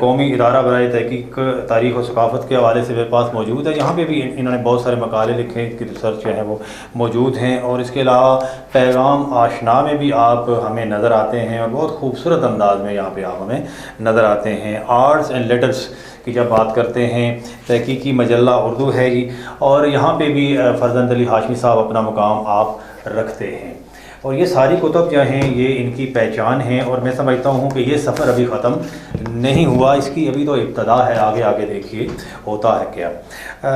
قومی ادارہ برائے تحقیق تاریخ و ثقافت کے حوالے سے میرے پاس موجود ہے. یہاں پہ بھی انہوں نے بہت سارے مقالے لکھے ہیں، اس کی ریسرچ جو ہے وہ موجود ہیں. اور اس کے علاوہ پیغام آشنا میں بھی آپ ہمیں نظر آتے ہیں اور بہت خوبصورت انداز میں یہاں پہ آپ ہمیں نظر آتے ہیں. آرٹس اینڈ لیٹرس کی جب بات کرتے ہیں، تحقیقی مجلہ اردو ہے جی، اور یہاں پہ بھی فرزند علی ہاشمی صاحب اپنا مقام آپ رکھتے ہیں. اور یہ ساری کتب جو ہیں یہ ان کی پہچان ہیں، اور میں سمجھتا ہوں کہ یہ سفر ابھی ختم نہیں ہوا، اس کی ابھی تو ابتدا ہے. آگے آگے دیکھیے ہوتا ہے کیا.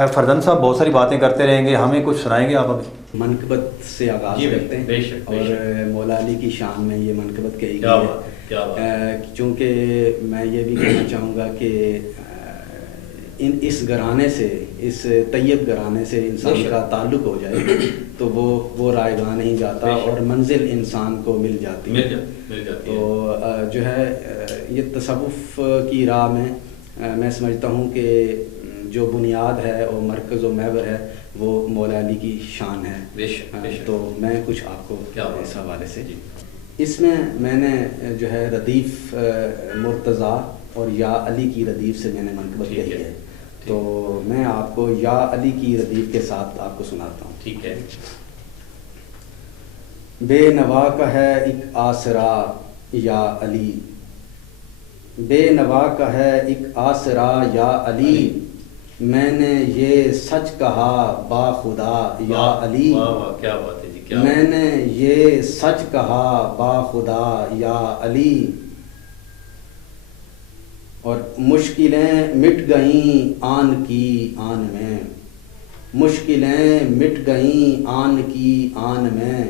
فرزند صاحب بہت ساری باتیں کرتے رہیں گے، ہمیں کچھ سنائیں گے آپ ابھی؟ منقبت سے آغاز کرتے ہیں. بے شک. اور مولا علی کی شان میں یہ منقبت کہی گئی ہے. چونکہ میں یہ بھی کہنا چاہوں گا کہ اس گھرانے سے، اس طیب گھرانے سے انسان کا تعلق ہو جائے تو وہ رائے گاہ نہیں جاتا اور منزل انسان کو مل جاتی ہے. تو جو ہے یہ تصوف کی راہ میں سمجھتا ہوں کہ جو بنیاد ہے اور مرکز و محور ہے وہ مولا علی کی شان ہے. تو میں کچھ آپ کو اس حوالے سے اس میں نے جو ہے ردیف مرتضیٰ اور یا علی کی ردیف سے میں نے منقبت کہی ہے. تو میں آپ کو یا علی کی ردیف کے ساتھ آپ کو سناتا ہوں. ٹھیک ہے. بے نوا کا ہے ایک آسرا یا علی، بے نوا کا ہے ایک آسرا یا علی، میں نے یہ سچ کہا با خدا یا علی. کیا بات ہے جی. میں نے یہ سچ کہا با خدا یا علی. اور مشکلیں مٹ گئیں آن کی آن میں، مشکلیں مٹ گئیں آن کی آن میں،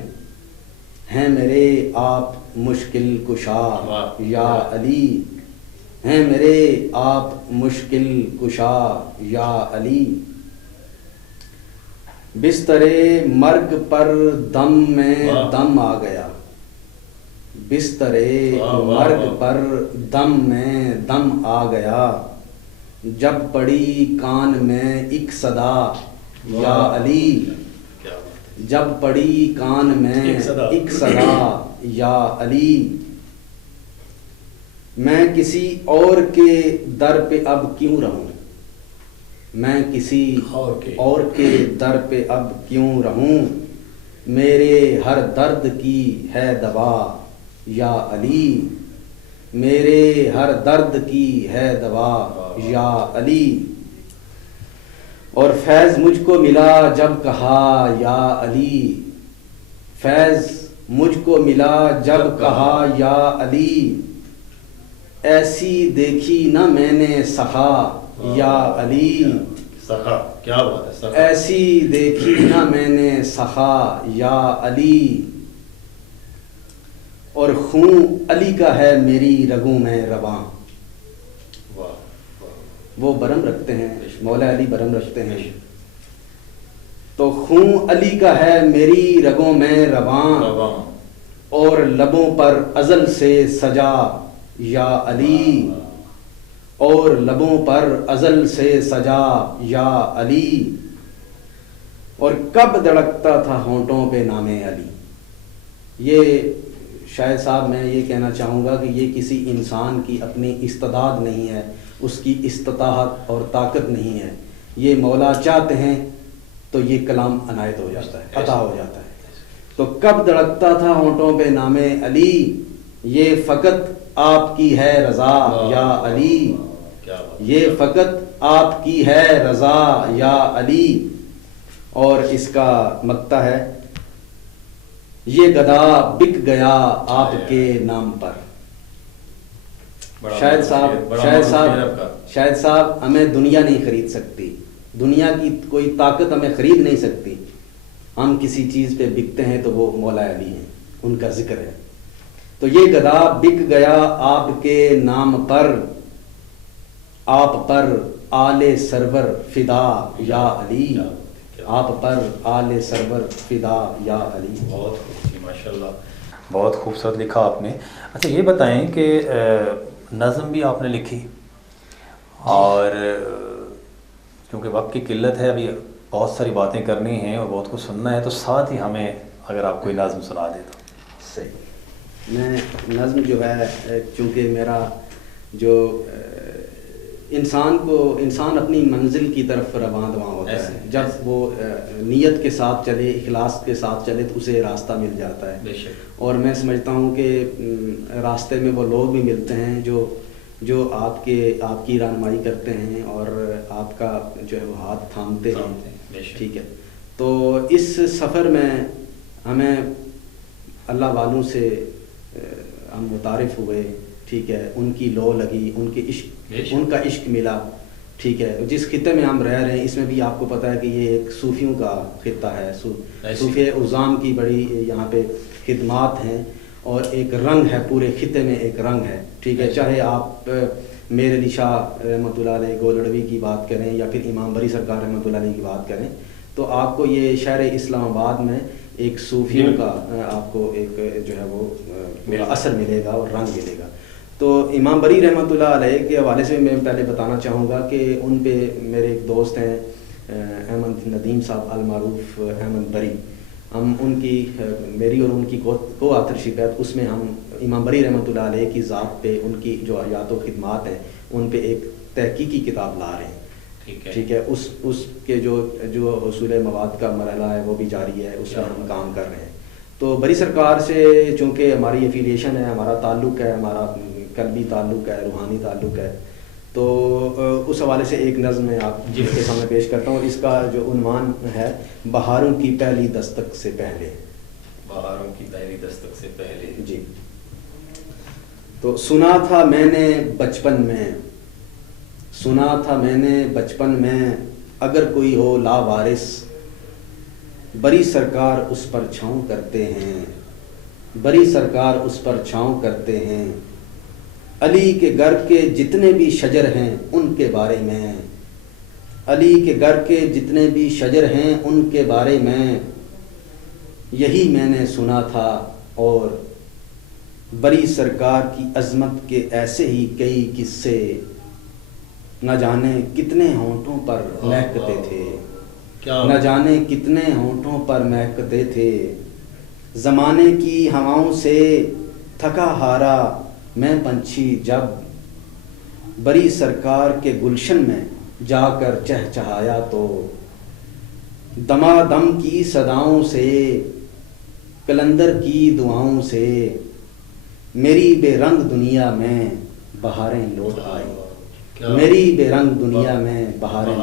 ہیں میرے آپ مشکل کشا یا علی، ہیں میرے آپ مشکل کشا یا علی. بستر مرگ پر دم میں دم آ گیا، بستر مرگ پر دم میں دم آ گیا، جب پڑی کان میں ایک صدا یا علی، جب پڑی کان میں ایک صدا یا علی. میں کسی اور کے در پہ اب کیوں رہوں، میں کسی اور کے در پہ اب کیوں رہوں، میرے ہر درد کی ہے دوا یا علی، میرے ہر درد کی ہے دوا یا علی. اور فیض مجھ کو ملا جب کہا یا علی، فیض مجھ کو ملا جب کہا یا علی، ایسی دیکھی نہ میں نے سخا یا علی، سخا کیا بات ہے. سخا ایسی دیکھی نہ میں نے سخا یا علی. اور خون علی کا ہے میری رگوں میں رواں. وہ برم رکھتے ہیں، مولا علی برم رکھتے ہیں. تو خون علی کا ہے میری رگوں میں رواں، اور لبوں پر ازل سے سجا یا علی، اور لبوں پر ازل سے سجا یا علی. اور کب دھڑکتا تھا ہونٹوں پہ نام علی. یہ شاید صاحب میں یہ کہنا چاہوں گا کہ یہ کسی انسان کی اپنی استعداد نہیں ہے، اس کی استطاعت اور طاقت نہیں ہے. یہ مولا چاہتے ہیں تو یہ کلام عنایت ہو جاتا ہے، عطا ہو جاتا ہے. تو کب دھڑکتا تھا ہونٹوں پہ نام علی، یہ فقط آپ کی ہے رضا یا علی، یہ فقط آپ کی ہے رضا یا علی. اور اس کا مقطع ہے، یہ گدا بک گیا آپ کے نام پر. شاید صاحب ہمیں دنیا نہیں خرید سکتی، دنیا کی کوئی طاقت ہمیں خرید نہیں سکتی. ہم کسی چیز پہ بکتے ہیں تو وہ مولا علی ہیں، ان کا ذکر ہے. تو یہ گدا بک گیا آپ کے نام پر، آپ پر آل سرور فدا یا علی، آپ پر آل سرور فدا یا علی. بہت خوب، ماشاءاللہ بہت خوبصورت لکھا آپ نے. اچھا یہ بتائیں کہ نظم بھی آپ نے لکھی، اور کیونکہ وقت کی قلت ہے ابھی بہت ساری باتیں کرنی ہیں اور بہت کچھ سننا ہے، تو ساتھ ہی ہمیں اگر آپ کوئی نظم سنا دیں تو. صحیح. میں نظم جو ہے چونکہ میرا جو انسان اپنی منزل کی طرف رواں دواں ہوتا ہے، جب وہ نیت کے ساتھ چلے، اخلاص کے ساتھ چلے تو اسے راستہ مل جاتا ہے۔ اور میں سمجھتا ہوں کہ راستے میں وہ لوگ بھی ملتے ہیں جو آپ کی رہنمائی کرتے ہیں اور آپ کا جو ہے وہ ہاتھ تھامتے ہیں، ٹھیک ہے۔ تو اس سفر میں ہمیں اللہ والوں سے ہم متعارف ہوئے، ٹھیک ہے، ان کی لو لگی، ان کا عشق ملا، ٹھیک ہے۔ جس خطے میں ہم رہ رہے ہیں اس میں بھی آپ کو پتہ ہے کہ یہ ایک صوفیوں کا خطہ ہے، صوفی عظام کی بڑی یہاں پہ خدمات ہیں، اور ایک رنگ ہے، پورے خطے میں ایک رنگ ہے، ٹھیک ہے۔ چاہے آپ میر علی شاہ رحمۃ اللہ علیہ گولڑوی کی بات کریں یا پھر امام بری سرکار رحمۃ اللہ علیہ کی بات کریں، تو آپ کو یہ شہر اسلام آباد میں ایک صوفیوں کا آپ کو ایک جو ہے وہ اثر ملے گا اور رنگ ملے گا۔ تو امام بری رحمۃ اللہ علیہ کے حوالے سے میں پہلے بتانا چاہوں گا کہ ان پہ میرے ایک دوست ہیں احمد ندیم صاحب المعروف احمد بری، ہم ان کی میری اور ان کی کو آتھرشپ ہے، اس میں ہم امام بری رحمۃ اللہ علیہ کی ذات پہ ان کی جو آیات و خدمات ہیں ان پہ ایک تحقیقی کتاب لا رہے ہیں، ٹھیک ہے۔ اس کے جو حصول مواد کا مرحلہ ہے وہ بھی جاری ہے، اس میں ہم کام کر رہے ہیں۔ تو بری سرکار سے چونکہ ہماری ایفیلیشن ہے، ہمارا تعلق ہے، ہمارا قلبی تعلق ہے، روحانی تعلق ہے، تو اس حوالے سے ایک نظم میں آپ کے سامنے پیش کرتا ہوں۔ اس کا جو عنوان ہے بہاروں کی پہلی دستک سے پہلے۔ بہاروں کی پہلی دستک سے پہلے، جی۔ تو سنا تھا میں نے بچپن میں اگر کوئی ہو لاوارث، بری سرکار اس پر چھاؤں کرتے ہیں، بری سرکار اس پر چھاؤں کرتے ہیں، علی کے گھر کے جتنے بھی شجر ہیں ان کے بارے میں، علی کے گھر کے جتنے بھی شجر ہیں ان کے بارے میں یہی میں نے سنا تھا، اور بری سرکار کی عظمت کے ایسے ہی کئی قصے نہ جانے کتنے ہونٹوں پر مہکتے تھے، نہ جانے کتنے ہونٹوں پر مہکتے تھے، زمانے کی ہواؤں سے تھکا ہارا میں پنچھی جب بری سرکار کے گلشن میں جا کر چہچہایا تو، دمادم کی صداؤں سے کلندر کی دعاؤں سے میری بے رنگ دنیا میں بہاریں لوٹ آئی، میری بے رنگ دنیا میں بہاریں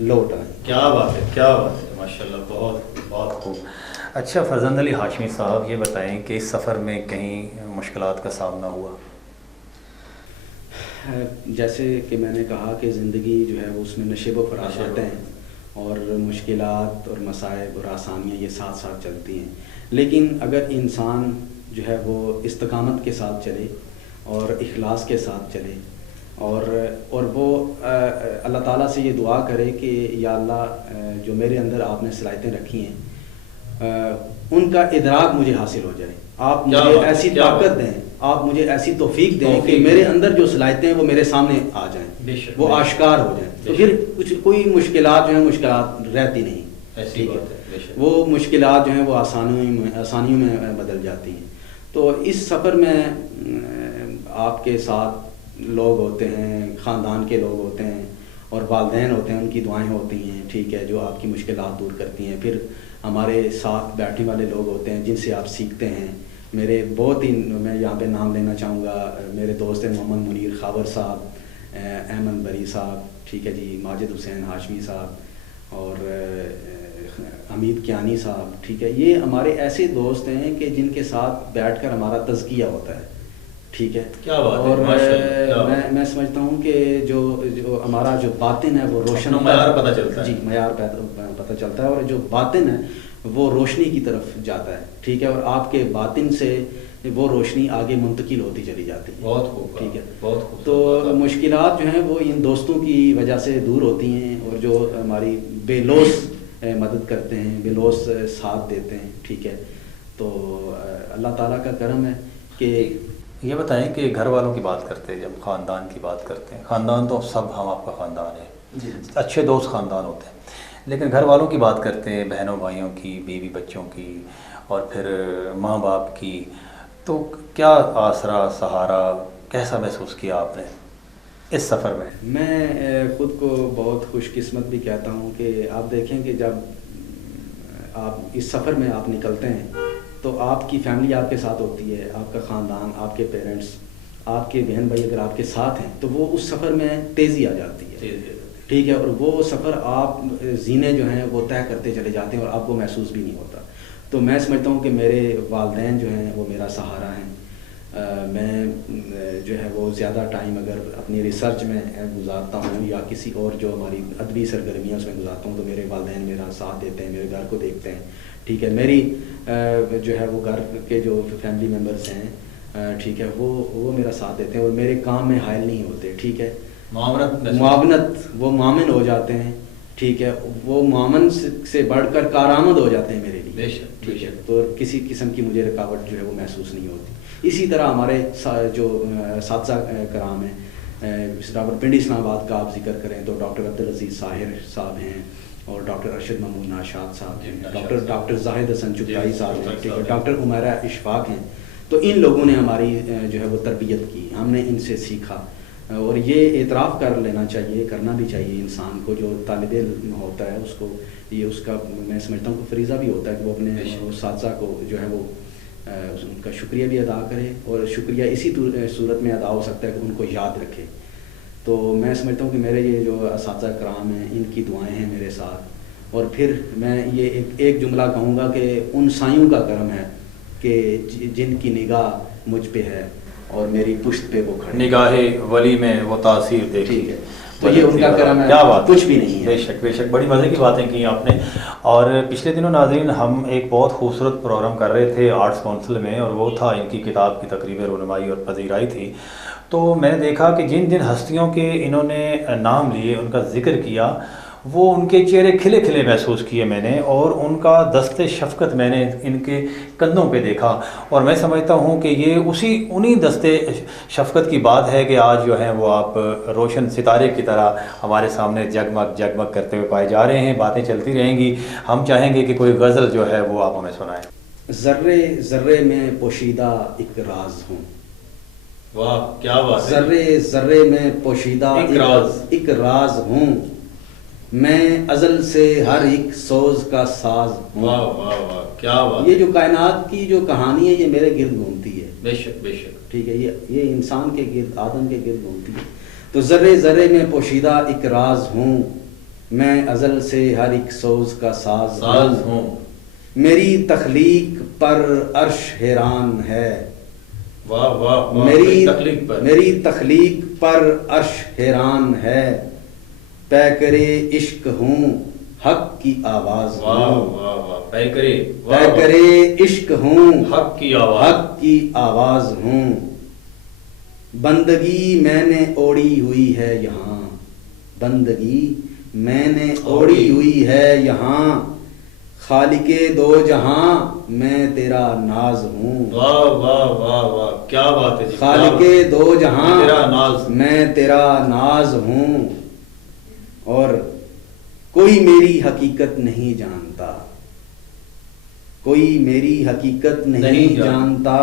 لوٹ آئی۔ کیا بات ہے، کیا بات ہے، ماشاءاللہ، بہت بہت خوب۔ اچھا فرزند علی ہاشمی صاحب، یہ بتائیں کہ اس سفر میں کہیں مشکلات کا سامنا ہوا؟ جیسے کہ میں نے کہا کہ زندگی جو ہے وہ اس میں نشیب و فراز ہوتے ہیں، اور مشکلات اور مصائب اور آسانیاں یہ ساتھ ساتھ چلتی ہیں، لیکن اگر انسان جو ہے وہ استقامت کے ساتھ چلے اور اخلاص کے ساتھ چلے، اور وہ اللہ تعالیٰ سے یہ دعا کرے کہ یا اللہ جو میرے اندر آپ نے صلاحیتیں رکھی ہیں ان کا ادراک مجھے حاصل ہو جائے، آپ مجھے ایسی طاقت دیں، آپ مجھے ایسی توفیق دیں کہ میرے اندر جو صلاحیتیں ہیں وہ میرے سامنے آ جائیں، وہ آشکار ہو جائیں، تو پھر کوئی مشکلات جو ہیں مشکلات رہتی نہیں، وہ مشکلات جو ہیں وہ آسانیوں میں بدل جاتی ہیں۔ تو اس سفر میں آپ کے ساتھ لوگ ہوتے ہیں، خاندان کے لوگ ہوتے ہیں اور والدین ہوتے ہیں، ان کی دعائیں ہوتی ہیں، ٹھیک ہے، جو آپ کی مشکلات دور کرتی ہیں۔ پھر ہمارے ساتھ بیٹھنے والے لوگ ہوتے ہیں جن سے آپ سیکھتے ہیں۔ میرے بہت ہی، میں یہاں پہ نام لینا چاہوں گا، میرے دوست ہیں محمد منیر خاور صاحب، احمد بری صاحب، ٹھیک ہے جی، ماجد حسین ہاشمی صاحب اور حمید کیانی صاحب، ٹھیک ہے، یہ ہمارے ایسے دوست ہیں کہ جن کے ساتھ بیٹھ کر ہمارا تزکیہ ہوتا ہے، ٹھیک ہے۔ کیا بات ہے، اور میں سمجھتا ہوں کہ جو ہمارا جو باطن ہے وہ روشن معیار پتہ چلتا ہے، جی، معیار پتہ چلتا ہے، اور جو باطن ہے وہ روشنی کی طرف جاتا ہے، ٹھیک ہے، اور آپ کے باطن سے وہ روشنی آگے منتقل ہوتی چلی جاتی ہے، بہت خوب، ٹھیک ہے، بہت خوب۔ تو مشکلات جو ہیں وہ ان دوستوں کی وجہ سے دور ہوتی ہیں، اور جو ہماری بے لوث مدد کرتے ہیں، بے لوث ساتھ دیتے ہیں، ٹھیک ہے۔ تو اللہ تعالیٰ کا کرم ہے کہ یہ بتائیں کہ گھر والوں کی بات کرتے ہیں، جب خاندان کی بات کرتے ہیں، خاندان تو سب ہم آپ کا خاندان ہے، اچھے دوست خاندان ہوتے ہیں، لیکن گھر والوں کی بات کرتے ہیں، بہنوں بھائیوں کی، بیوی بچوں کی، اور پھر ماں باپ کی، تو کیا آسرا سہارا کیسا محسوس کیا آپ نے؟ اس سفر میں؟ میں خود کو بہت خوش قسمت بھی کہتا ہوں کہ آپ دیکھیں کہ جب آپ اس سفر میں آپ نکلتے ہیں تو آپ کی فیملی آپ کے ساتھ ہوتی ہے، آپ کا خاندان، آپ کے پیرنٹس، آپ کے بہن بھائی اگر آپ کے ساتھ ہیں تو وہ اس سفر میں تیزی آ جاتی ہے، ٹھیک ہے، اور وہ سفر آپ زینے جو ہیں وہ طے کرتے چلے جاتے ہیں اور آپ کو محسوس بھی نہیں ہوتا۔ تو میں سمجھتا ہوں کہ میرے والدین جو ہیں وہ میرا سہارا ہیں۔ میں جو ہے وہ زیادہ ٹائم اگر اپنی ریسرچ میں گزارتا ہوں یا کسی اور جو ہماری ادبی سرگرمیاں اس میں گزارتا ہوں تو میرے والدین میرا ساتھ دیتے ہیں، میرے گھر کو دیکھتے ہیں، ٹھیک ہے، میری جو ہے وہ گھر کے جو فیملی ممبرس ہیں، ٹھیک ہے، وہ میرا ساتھ دیتے ہیں اور میرے کام میں حائل نہیں ہوتے، ٹھیک ہے، معاونت وہ معاون ہو جاتے ہیں، ٹھیک ہے، وہ معاون سے بڑھ کر کارآمد ہو جاتے ہیں میرے لیے، ٹھیک ہے، تو کسی قسم کی مجھے رکاوٹ جو ہے وہ محسوس نہیں ہوتی۔ اسی طرح ہمارے جو اساتذہ کرام ہیں، راولپنڈی اسلام آباد کا آپ ذکر کریں تو ڈاکٹر عبدالعزیز طاہر صاحب ہیں اور ڈاکٹر ارشد محمود ناشاد صاحب ہیں، ڈاکٹر زاہد حسن چغتائی صاحب ہیں، ٹھیک ہے، ڈاکٹر عمیرہ اشفاق ہیں۔ تو ان لوگوں نے ہماری جو ہے وہ تربیت کی، ہم نے ان سے سیکھا، اور یہ اعتراف کر لینا چاہیے، کرنا بھی چاہیے انسان کو، جو طالب علم ہوتا ہے اس کو یہ اس کا میں سمجھتا ہوں کہ فریضہ بھی ہوتا ہے کہ وہ اپنے اساتذہ کو جو ہے وہ ان کا شکریہ بھی ادا کرے، اور شکریہ اسی صورت میں ادا ہو سکتا ہے کہ ان کو یاد رکھے۔ تو میں سمجھتا ہوں کہ میرے یہ جو اساتذہ کرام ہیں ان کی دعائیں ہیں میرے ساتھ، اور پھر میں یہ ایک جملہ کہوں گا کہ ان سائیوں کا کرم ہے کہ جن کی نگاہ مجھ پہ ہے اور میری پشت پہ وہ کھڑے، نگاہ ولی میں وہ تاثیر دیکھی ہے، تو یہ ان کا کرم ہے، کیا بات، کچھ بھی نہیں ہے۔ بے شک بے شک، بڑی مزے کی باتیں کی آپ نے۔ اور پچھلے دنوں ناظرین ہم ایک بہت خوبصورت پروگرام کر رہے تھے آرٹس کونسل میں، اور وہ تھا ان کی کتاب کی تقریب رونمائی اور پذیرائی تھی۔ تو میں نے دیکھا کہ جن جن ہستیوں کے انہوں نے نام لیے، ان کا ذکر کیا، وہ ان کے چہرے کھلے کھلے محسوس کیے میں نے، اور ان کا دست شفقت میں نے ان کے کندھوں پہ دیکھا، اور میں سمجھتا ہوں کہ یہ انہی دست شفقت کی بات ہے کہ آج جو ہے وہ آپ روشن ستارے کی طرح ہمارے سامنے جگمگ جگمگ کرتے ہوئے پائے جا رہے ہیں۔ باتیں چلتی رہیں گی، ہم چاہیں گے کہ کوئی غزل جو ہے وہ آپ ہمیں سنائیں۔ ذرے ذرے میں پوشیدہ ایک راز ہوں، واہ کیا بات ہے، ذرے ذرے میں پوشیدہ ایک راز ہوں، میں ازل سے ہر ایک سوز کا ساز ہوں۔ واہ واہ واہ کیا بات، یہ جو کائنات کی جو کہانی ہے یہ میرے گرد گھومتی ہے، بے شک بے شک، ٹھیک ہے، یہ انسان کے گرد، آدم کے گرد گھومتی ہے۔ تو ذرے ذرے میں پوشیدہ ایک راز ہوں، میں ازل سے ہر ایک سوز کا ساز ہوں، میری تخلیق پر عرش حیران ہے، واہ واہ، میری تخلیق پر عرش حیران ہے، پیکرے عشق ہوں حق کی آواز ہوں، پیکرے عشق ہوں حق کی آواز ہوں، بندگی میں نے اوڑی ہوئی ہے یہاں، بندگی میں نے اوڑی ہوئی ہے یہاں، خالق دو جہاں میں تیرا ناز ہوں، واہ واہ واہ واہ کیا بات ہے، خالق دو جہاں میں تیرا ناز ہوں، اور کوئی میری حقیقت نہیں جانتا، کوئی میری حقیقت نہیں جانتا،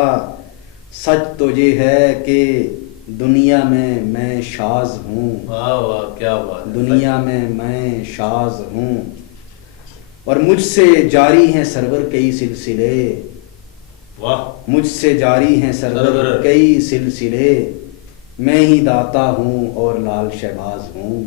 سچ تو یہ ہے کہ دنیا میں شاذ ہوں، واہ واہ کیا بات، دنیا میں شاذ ہوں، اور مجھ سے جاری ہیں سرور کئی سلسلے، واہ مجھ سے جاری ہیں سرور کئی سلسلے، میں ہی داتا ہوں اور لال شہباز ہوں،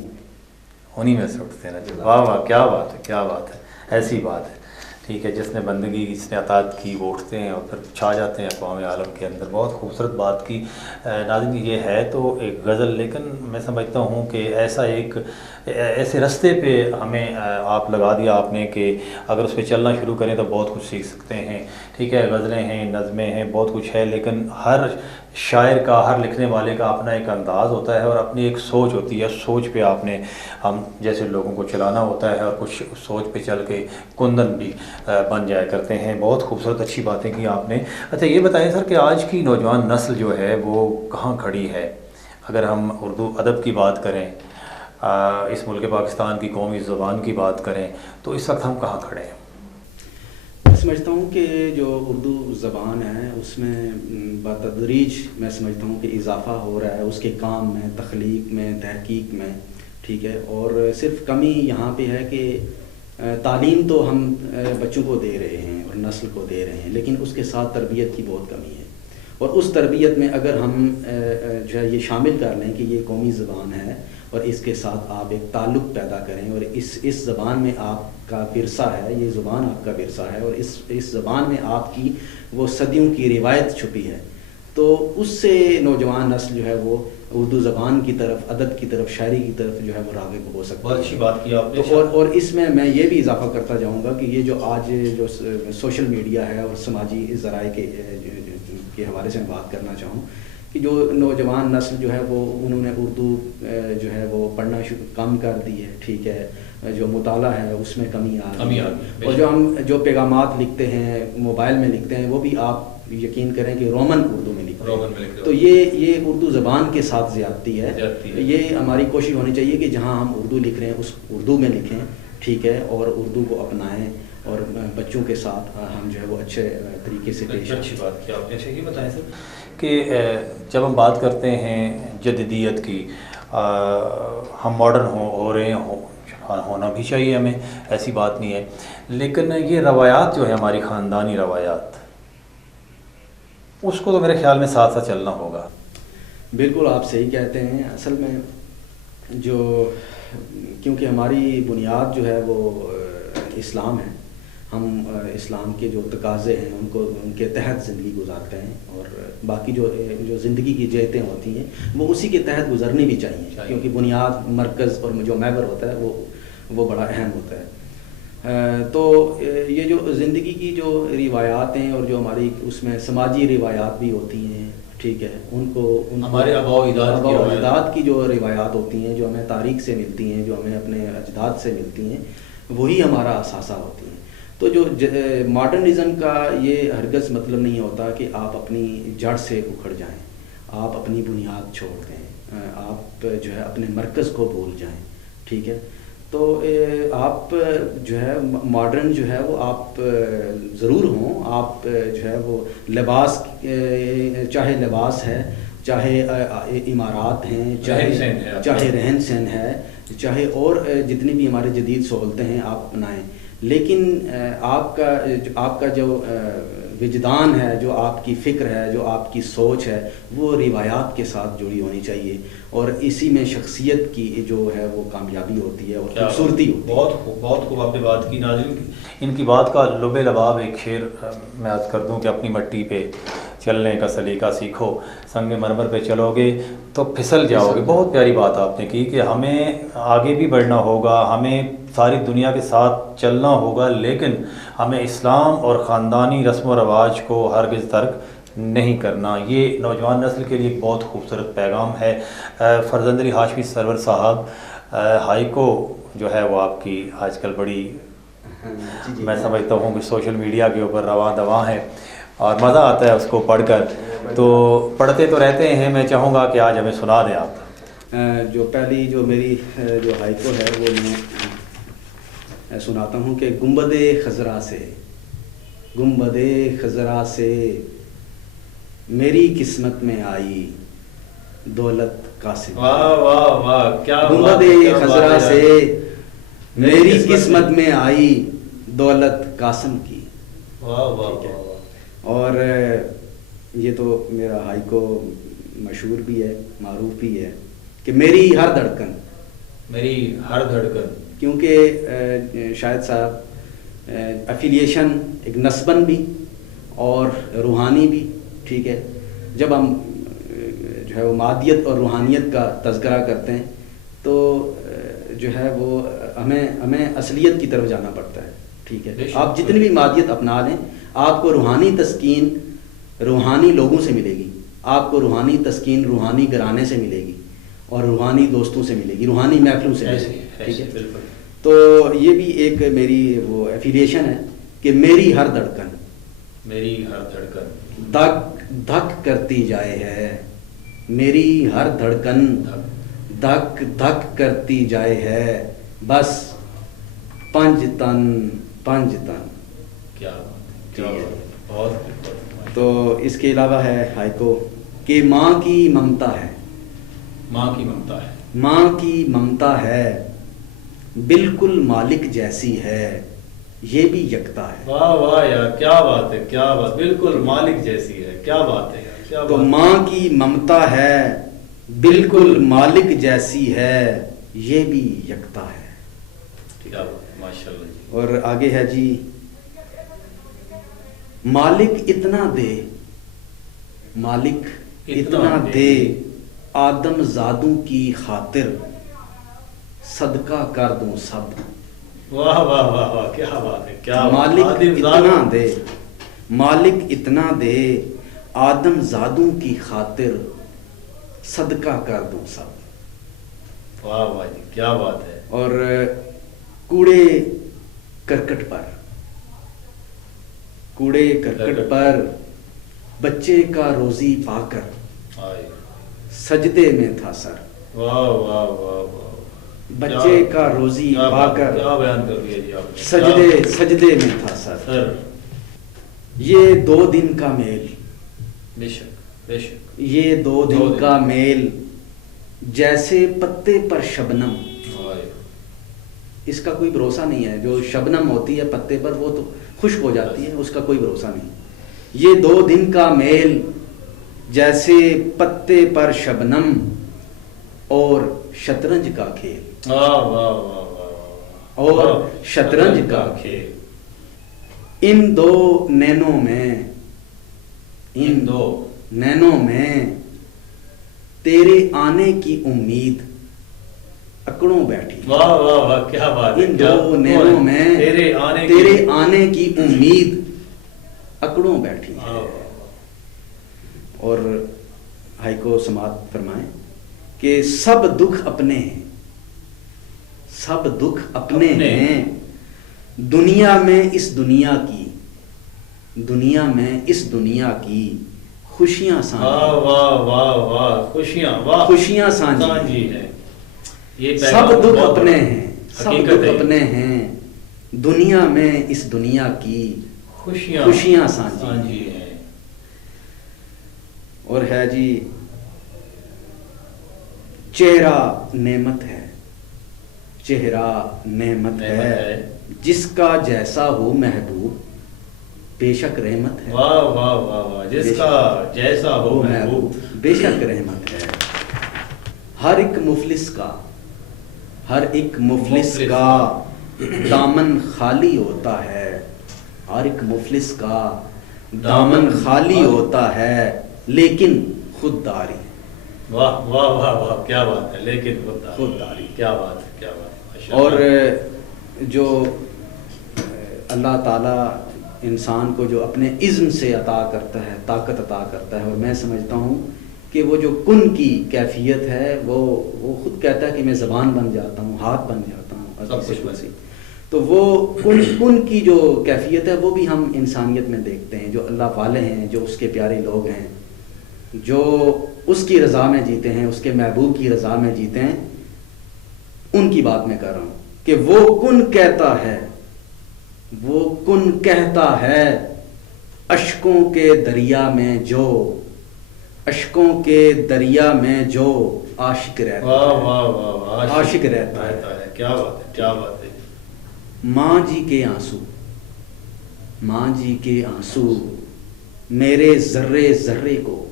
انہی میں سے اٹھتے ہیں نا۔ واہ واہ کیا بات ہے، کیا بات ہے، ایسی بات ہے، ٹھیک ہے، جس نے بندگی جس نے عطاعت کی وہ اٹھتے ہیں اور پھر چھا جاتے ہیں اقوام عالم کے اندر۔ بہت خوبصورت بات کی ناظرین، یہ ہے تو ایک غزل، لیکن میں سمجھتا ہوں کہ ایسے رستے پہ ہمیں آپ لگا دیا آپ نے کہ اگر اس پہ چلنا شروع کریں تو بہت کچھ سیکھ سکتے ہیں، ٹھیک ہے، غزلیں ہیں، نظمیں ہیں، بہت کچھ ہے، لیکن ہر شاعر کا، ہر لکھنے والے کا اپنا ایک انداز ہوتا ہے اور اپنی ایک سوچ ہوتی ہے، سوچ پہ آپ نے ہم جیسے لوگوں کو چلانا ہوتا ہے، اور کچھ سوچ پہ چل کے کندن بھی بن جایا کرتے ہیں۔ بہت خوبصورت اچھی باتیں کی آپ نے۔ اچھا یہ بتائیں سر کہ آج کی نوجوان نسل جو ہے وہ کہاں کھڑی ہے؟ اگر ہم اردو ادب کی بات کریں، اس ملک پاکستان کی قومی زبان کی بات کریں، تو اس وقت ہم کہاں کھڑے ہیں؟ سمجھتا ہوں کہ جو اردو زبان ہے اس میں بتدریج میں سمجھتا ہوں کہ اضافہ ہو رہا ہے اس کے کام میں، تخلیق میں، تحقیق میں، ٹھیک ہے. اور صرف کمی یہاں پہ ہے کہ تعلیم تو ہم بچوں کو دے رہے ہیں اور نسل کو دے رہے ہیں، لیکن اس کے ساتھ تربیت کی بہت کمی ہے. اور اس تربیت میں اگر ہم جو ہے یہ شامل کر لیں کہ یہ قومی زبان ہے اور اس کے ساتھ آپ ایک تعلق پیدا کریں، اور اس زبان میں آپ کا ورثہ ہے، یہ زبان آپ کا ورثہ ہے، اور اس زبان میں آپ کی وہ صدیوں کی روایت چھپی ہے، تو اس سے نوجوان نسل جو ہے وہ اردو زبان کی طرف، ادب کی طرف، شاعری کی طرف جو ہے وہ راغب ہو سکتا ہے. بہت اچھی بات کی آپ نے. تو اور اس میں یہ بھی اضافہ کرتا جاؤں گا کہ یہ جو آج جو سوشل میڈیا ہے اور سماجی ذرائع کے حوالے سے میں بات کرنا چاہوں کہ جو نوجوان نسل جو ہے وہ انہوں نے اردو جو ہے وہ پڑھنا کم کر دی ہے، ٹھیک ہے. جو مطالعہ ہے اس میں کمی آ رہی ہے. اور جو ہم جو پیغامات لکھتے ہیں موبائل میں لکھتے ہیں وہ بھی آپ یقین کریں کہ رومن اردو میں لکھتے ہیں. تو یہ اردو زبان کے ساتھ زیادتی ہے. یہ ہماری کوشش ہونی چاہیے کہ جہاں ہم اردو لکھ رہے ہیں اس اردو میں لکھیں، ٹھیک ہے، اور اردو کو اپنائیں اور بچوں کے ساتھ ہم جو ہے وہ اچھے طریقے سے پیش. اچھی بات کی آپ نے. اچھا یہ بتائیں سر کہ جب ہم بات کرتے ہیں جدیدیت کی، ہم ماڈرن ہو رہے ہونا بھی چاہیے ہمیں، ایسی بات نہیں ہے، لیکن یہ روایات جو ہے ہماری خاندانی روایات، اس کو تو میرے خیال میں ساتھ ساتھ چلنا ہوگا. بالکل آپ صحیح کہتے ہیں. اصل میں جو کیونکہ ہماری بنیاد جو ہے وہ اسلام ہے، ہم اسلام کے جو تقاضے ہیں ان کے تحت زندگی گزارتے ہیں، اور باقی جو زندگی کی جہتیں ہوتی ہیں وہ اسی کے تحت گزرنی بھی چاہیے، کیونکہ بنیاد، مرکز اور جو محور ہوتا ہے وہ بڑا اہم ہوتا ہے. تو یہ جو زندگی کی جو روایات ہیں اور جو ہماری اس میں سماجی روایات بھی ہوتی ہیں، ٹھیک ہے، ہمارے آباء و اجداد کی جو روایات ہوتی ہیں، جو ہمیں تاریخ سے ملتی ہیں، جو ہمیں اپنے اجداد سے ملتی ہیں، وہی ہمارا اثاثہ ہوتی ہیں. تو جو ماڈرنزم کا یہ ہرگز مطلب نہیں ہوتا کہ آپ اپنی جڑ سے اکھڑ جائیں، آپ اپنی بنیاد چھوڑ دیں، آپ جو ہے اپنے مرکز کو بھول جائیں، ٹھیک ہے. تو آپ جو ہے ماڈرن جو ہے وہ آپ ضرور ہوں، آپ جو ہے وہ لباس، چاہے لباس ہے، چاہے عمارات ہیں، چاہے رہن سہن ہے، چاہے اور جتنی بھی ہمارے جدید سہولتیں ہیں آپ اپنائیں، لیکن آپ کا جو وجدان ہے، جو آپ کی فکر ہے، جو آپ کی سوچ ہے، وہ روایات کے ساتھ جڑی ہونی چاہیے، اور اسی میں شخصیت کی جو ہے وہ کامیابی ہوتی ہے اور خوبصورتی ہوتی ہے. بہت خوب آپ نے بات کی. ناظرین، ان کی بات کا لب لباب ایک شعر میں عرض کر دوں کہ اپنی مٹی پہ چلنے کا سلیقہ سیکھو، سنگ مرمر پہ چلو گے تو پھسل جاؤ گے. بہت پیاری بات آپ نے کی کہ ہمیں آگے بھی بڑھنا ہوگا، ہمیں ساری دنیا کے ساتھ چلنا ہوگا، لیکن ہمیں اسلام اور خاندانی رسم و رواج کو ہرگز ترک نہیں کرنا. یہ نوجوان نسل کے لیے ایک بہت خوبصورت پیغام ہے. فرزند علی ہاشمی سرور صاحب، ہائیکو جو ہے وہ آپ کی آج کل بڑی میں سمجھتا ہوں کہ سوشل میڈیا کے اوپر رواں دواں ہے اور مزہ آتا ہے اس کو پڑھ کر. تو پڑھتے تو رہتے ہیں، میں چاہوں گا کہ آج ہمیں سنا دیں آپ. جو پہلی جو میری جو ہائیکو ہے وہ میں سناتا ہوں کہ گنبد خضرا سے میری قسمت میں آئی دولت قاسم. واہ واہ واہ، کیا گنبد خضرا سے میری قسمت میں آئی دولت قاسم کی. واہ واہ. اور یہ تو میرا ہائیکو مشہور بھی ہے، معروف بھی ہے کہ میری ہر دھڑکن، کیونکہ شاہد صاحب افیلیشن ایک نسباً بھی اور روحانی بھی، ٹھیک ہے. جب ہم جو ہے وہ مادیت اور روحانیت کا تذکرہ کرتے ہیں تو جو ہے وہ ہمیں اصلیت کی طرف جانا پڑتا ہے، ٹھیک ہے. آپ جتنی بھی مادیت اپنا لیں، آپ کو روحانی تسکین روحانی لوگوں سے ملے گی، آپ کو روحانی تسکین روحانی گھرانے سے ملے گی، اور روحانی دوستوں سے ملے گی، روحانی محفلوں سے ملے گی، ٹھیک ہے. تو یہ بھی ایک میری وہ ایفیلیشن ہے کہ میری ہر دھڑکن دھک دھک کرتی جائے ہے، میری ہر دھڑکن دھک دھک کرتی جائے ہے، بس پنج تن. کیا بات ہے، بہت تو اس کے علاوہ ہے ہائکو کہ ماں کی ممتا ہے، ماں کی ممتا ہے، ماں کی ممتا ہے بالکل مالک جیسی ہے، یہ بھی یکتا ہے۔ واہ واہ یار، کیا بات ہے، کیا بات، بالکل مالک جیسی ہے، کیا بات ہے یار، کیا تو بات ہے۔ ماں کی ممتا ہے بالکل مالک جیسی ہے، یہ بھی یکتا ہے۔ کیا بات ہے، ماشاءاللہ جی۔ اور آگے ہے جی مالک اتنا دے، مالک اتنا دے آدم زادوں کی خاطر، صدقہ کر دوں سب۔ واہ واہ واہ واہ، کیا بات ہے، کیا مالک آدم اتنا زادہ۔ دے، مالک اتنا دے آدم زادوں کی خاطر، صدقہ کر دوں سب۔ واہ واہ جی، کیا بات ہے۔ اور کوڑے کرکٹ پر، کوڑے کرکٹ پر بچے کا روزی پا کر، آئے، سجدے میں تھا سر۔ واہ واہ واہ واہ، بچے کا روزی کیا پا بات- کر کیا بیان کر دیا جی آپ نے، سجدے میں تھا سر۔ سر، یہ 2 دن کا میل، بے شک بے شک، یہ 2 دن کا میل جیسے پتے پر شبنم، آئے، اس کا کوئی بھروسہ نہیں ہے۔ جو شبنم ہوتی ہے پتے پر وہ تو خشک ہو جاتی ہے، اس کا کوئی بھروسہ نہیں۔ یہ 2 دن کا میل جیسے پتے پر شبنم اور شطرنج کا کھیل، واہ واہ واہ واہ، اور شطرنج کا کھیل، ان 2 نینوں میں، ان 2 نینوں میں تیرے آنے کی امید اکڑوں بیٹھی۔ واہ واہ واہ، کیا بات ہے، ان کیا 2 نینوں میں تیرے آنے کی امید اکڑوں بیٹھی ہے۔ اور ہائیکو سماعت فرمائیں کہ سب دکھ اپنے ہیں، سب دکھ اپنے ہیں، دنیا میں اس دنیا کی، دنیا میں اس دنیا کی خوشیاں واہ سانجھی، واہ واہ واہ، خوشیاں، واہ، خوشیاں سانجھی سانجھی ہے، یہ سب پیغام دکھ بہت اپنے ہیں، سب حقیقت دکھ ہے۔ اپنے ہیں، دنیا میں اس دنیا کی خوشیاں سانجھی ہیں۔ اور ہے جی چہرہ نعمت ہے، چہرہ نعمت ہے، جس کا جیسا ہو محبوب بے شک رحمت ہے۔ واہ واہ واہ واہ، جس کا جیسا ہو محبوب بے شک رحمت ہے۔ ہر ایک مفلس کا، ہر ایک مفلس کا دامن خالی ہوتا ہے، ہر ایک مفلس کا دامن خالی ہوتا ہے، لیکن خودداری، واہ واہ واہ واہ، کیا بات ہے، لیکن خودداری۔ کیا بات ہے، کیا بات ہے، ماشاء اور اللہ۔ جو اللہ تعالیٰ انسان کو جو اپنے عزم سے عطا کرتا ہے، طاقت عطا کرتا ہے، اور میں سمجھتا ہوں کہ وہ جو کن کی کیفیت ہے وہ خود کہتا ہے کہ میں زبان بن جاتا ہوں، ہاتھ بن جاتا ہوں، سب کچھ بن۔ تو وہ کن کی جو کیفیت ہے وہ بھی ہم انسانیت میں دیکھتے ہیں۔ جو اللہ والے ہیں، جو اس کے پیارے لوگ ہیں، جو اس کی رضا میں جیتے ہیں، اس کے محبوب کی رضا میں جیتے ہیں، ان کی بات میں کر رہا ہوں کہ وہ کن کہتا ہے، وہ کن کہتا ہے، اشکوں کے دریا میں جو، اشکوں کے دریا میں جو عاشق رہتا واہ ہے، واہ واہ واہ، عاشق رہتا ہے۔ کیا بات ہے، کیا بات ہے۔ ماں جی کے آنسو، ماں جی کے آنسو میرے ذرے ذرے کو،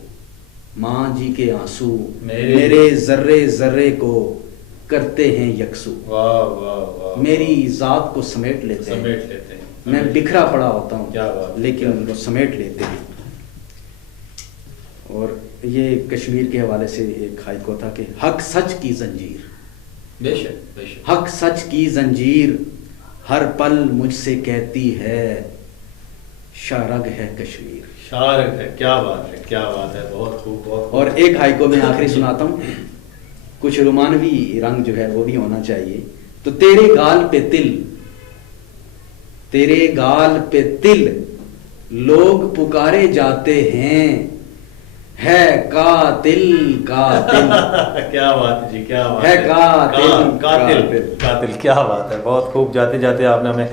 ماں جی کے آنسو میرے ذرے ذرے کو کرتے ہیں یکسو۔ واہ واہ واہ، میری ذات کو سمیٹ لیتے ہیں، سمیٹ لیتے ہیں، میں بکھرا پڑا ہوتا ہوں، کیا بات ہے، لیکن وہ سمیٹ لیتے ہیں۔ اور یہ کشمیر کے حوالے سے ایک ہائیکو تھا کہ حق سچ کی زنجیر، بے شک بے شک، حق سچ کی زنجیر ہر پل مجھ سے کہتی ہے، شارگ ہے کشمیر۔ شارک ہے، کیا بات ہے، کیا بات ہے، بہت خوب، بہت خوب۔ اور ایک ہائیکو میں آخری سناتا ہوں، کچھ رومانوی رنگ جو ہے وہ بھی ہونا چاہیے۔ تو تیرے گال پہ تل، تیرے گال پہ تل لوگ پکارے جاتے ہیں، ہے قاتل قاتل، کیا بات ہے جی، کیا بات ہے قاتل قاتل قاتل، کیا بات ہے، بہت خوب۔ جاتے جاتے آپ نے ہمیں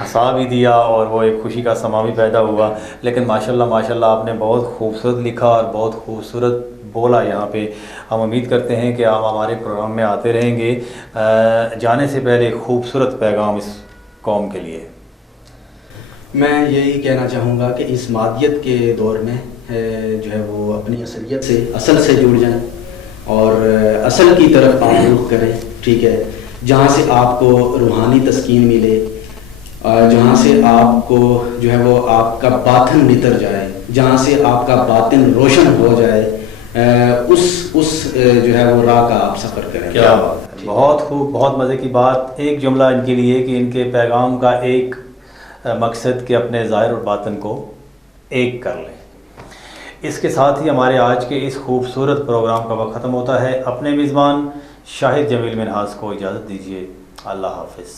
ہنسا بھی دیا اور وہ ایک خوشی کا سما بھی پیدا ہوا. لیکن ماشاءاللہ آپ نے بہت خوبصورت لکھا اور بہت خوبصورت بولا یہاں پہ. ہم امید کرتے ہیں کہ آپ ہمارے پروگرام میں آتے رہیں گے. جانے سے پہلے خوبصورت پیغام اس قوم کے لیے. میں یہی کہنا چاہوں گا کہ اس مادیت کے دور میں جو ہے وہ اپنی اصلیت سے اصل سے جڑ جائیں اور اصل کی طرف آپ رخ کریں. ٹھیک ہے, جہاں سے آپ کو روحانی تسکین ملے, جہاں سے آپ کو جو ہے وہ آپ کا باطن نتر جائے, جہاں سے آپ کا باطن روشن ہو جائے, اس جو ہے وہ راہ کا آپ سفر کریں. کیا بات ہے, بہت خوب, بہت مزے کی بات. ایک جملہ ان کے لیے کہ ان کے پیغام کا ایک مقصد کہ اپنے ظاہر اور باطن کو ایک کر لیں. اس کے ساتھ ہی ہمارے آج کے اس خوبصورت پروگرام کا وقت ختم ہوتا ہے. اپنے میزبان شاہد جمیل منہاس کو اجازت دیجیے. اللہ حافظ.